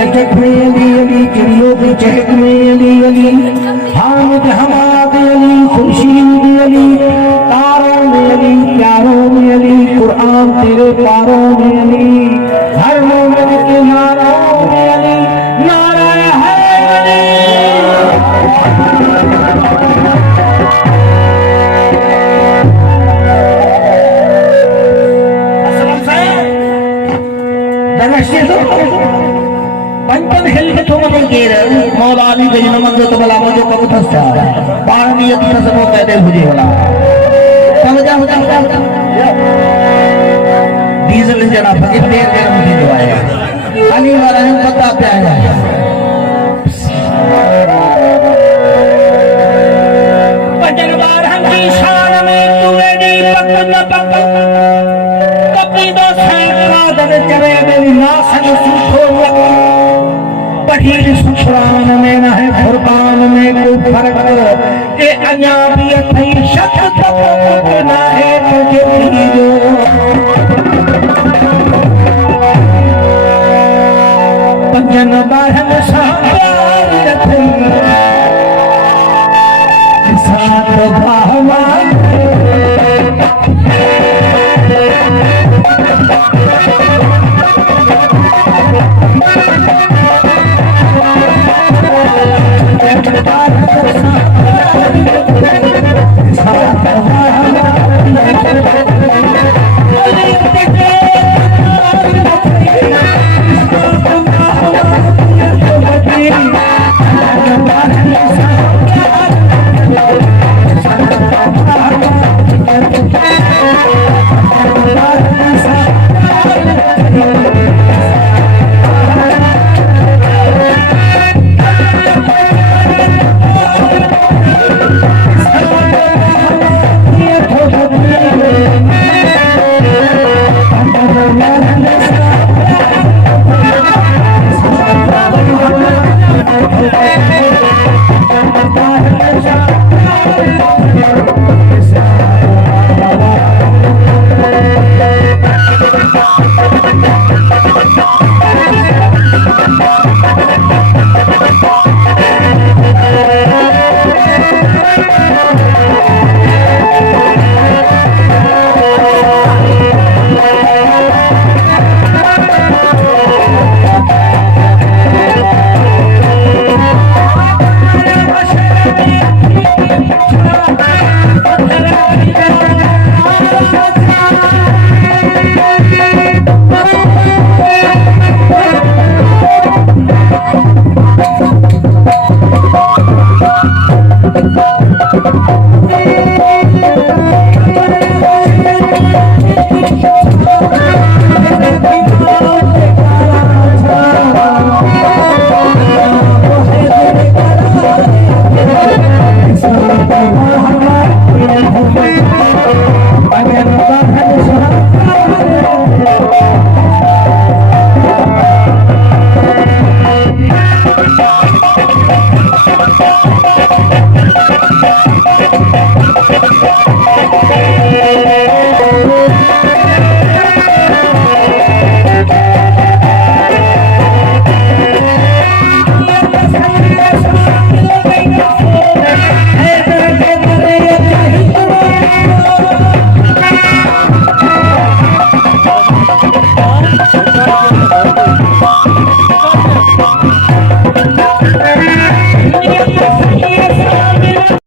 लचक में अली अली, चिड़ियों की चहक में अली अली, हामिद हमाद अली, खुर्शीद अली, तारों में अली, प्यारों में अली, कुरान तेरे प्यारों में अली, हर मोमिन के नारों में अली, नारा है अली। पंचन हिल के थोड़ा गेर मौला अली के नमन जो तबला मजो कब थस्ता पानी ये तरह से वो कहते हुए होला कब जा डीजल जना फकीर देर देर मुझे जो आया अली वाला ने पता पे आया पंचन बार हम की शान में तू एडी पक कपी दो संगा दर चरे मेरी नासन सूठो पढ़ील सुखरान में न है कुर्बान में कोई फर्क के अञा भी अथई शक तक न है तुझे जो पंजन बाहन सा